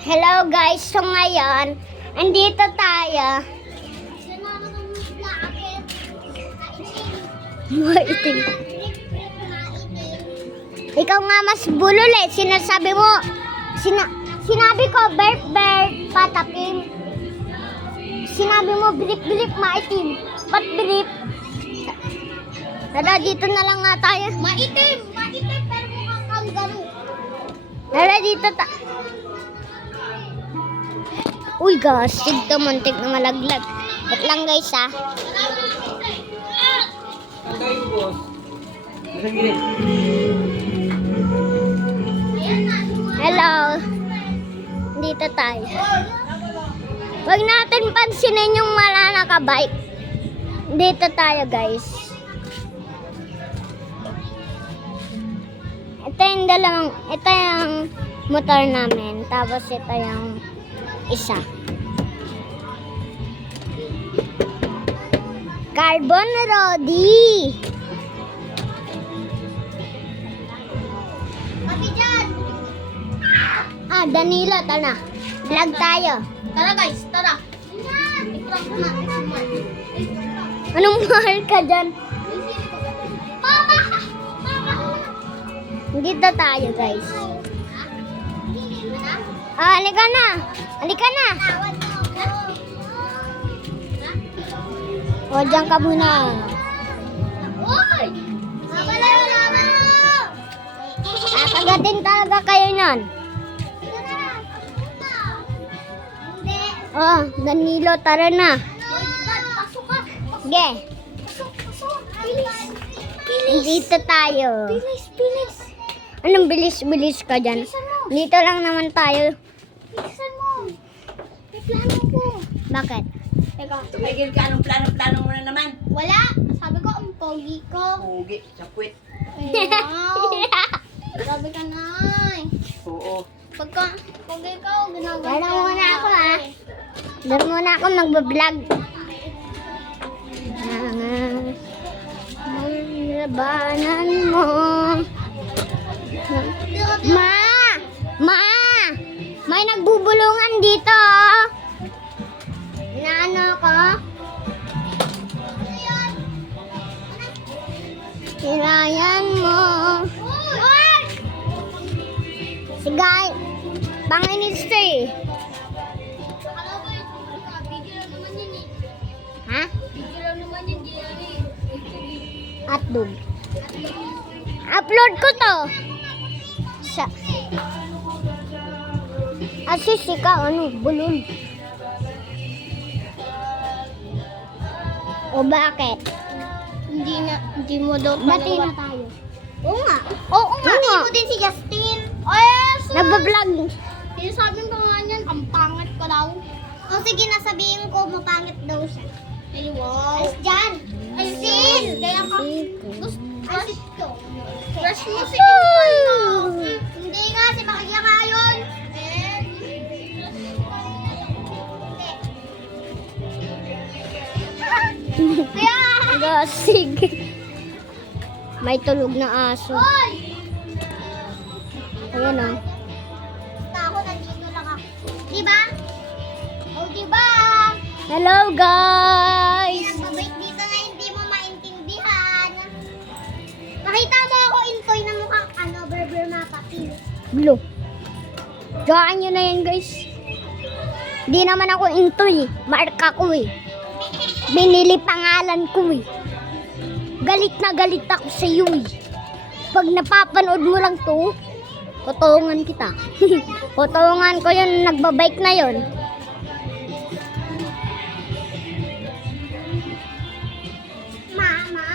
Hello guys, so ngayon, andito tayo. Maitim. Ikaw nga mas bulol eh. Sinasabi mo, sinabi ko, Bert, patapim. Sinabi mo, bilip, maitim. Ba't bilip? Tara, dito na lang nga tayo. Maitim, pero mukhang kangaroo. Tara, dito Uy, guys, tigto, muntik na malaglag. Wait lang, guys, ha. Hello. Dito tayo. Huwag natin pansinin yung wala nakabike. Dito tayo, guys. Ito yung motor namin. Tapos ito yung isa. Carbon Rodi. Danilo, tara. Vlog tayo. Tara guys, tara. Anong mahal ka dyan? Dito tayo, guys. Halika na. Halika na. O, dyan ka muna. Uy! Kakagatin talaga kayo nun. Oh, Danilo, tara na. Pasok ka. Sige. Pasok. Bilis. Dito tayo. Bilis. Anong bilis ka dyan? Dito lang naman tayo. Bilisan mo. May plano ko. Bakit? Teka. Tumigil ka, anong plano mo na naman? Wala. Sabi ko, ang pogi ko. Pogi, sakwit. Wow. Sabi ka na. Oo. Pagka pogi ka, ginagawa. Dala muna ako, ha? Dala muna ako magbablog. Ang labanan mo. May nagbubulungan dito. Inaano ko? Hirayan mo. Si Guy, pang-ministry. Ha? Hotdog. Upload ko to. Sa Asis, ikaw, bulol. O bakit? Hindi mo daw Bati na tayo. Oo nga. Oo nga. Hindi mo din si Justin. Ay, Nagbablog. sinasabi ko nga niyan, ang pangit ko daw. O sige, nasabihin ko, mapangit daw siya. Ay, wow. Ay, dyan. Ay, Sil. Kaya ka. Ay, ito. Crush mo si Intoy na. Hindi nga, si Bakya nga yun. Kaya. Sige. May tulog na aso. Hoy! Ayan o. Basta ako, nandito lang ako. Diba? O, diba? Hello guys! Nagbabait dito na hindi mo maintindihan. Nakita mo ako, Intoy, na mukhang Berber Mapapil. Blue. Gawaan nyo na yan guys. Di naman ako intoy. Marka ko eh. Binili pangalan ko eh. Galit na galit ako sa iyo eh. Pag napapanood mo lang to, potongan kita. Potongan ko yun, nagbabike na yun. Mama.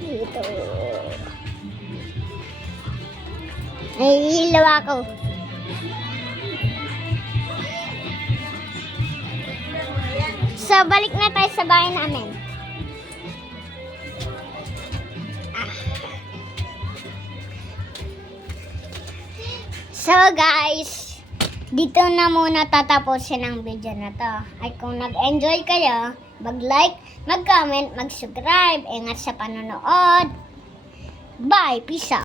Ito. Nahihilo ako. So, balik na tayo sa bahay namin. So, guys, dito na muna tatapusin ang video na to. Ay kung nag-enjoy kayo, mag-like, mag-comment, mag-subscribe. Ingat sa panonood. Bye! Peace out!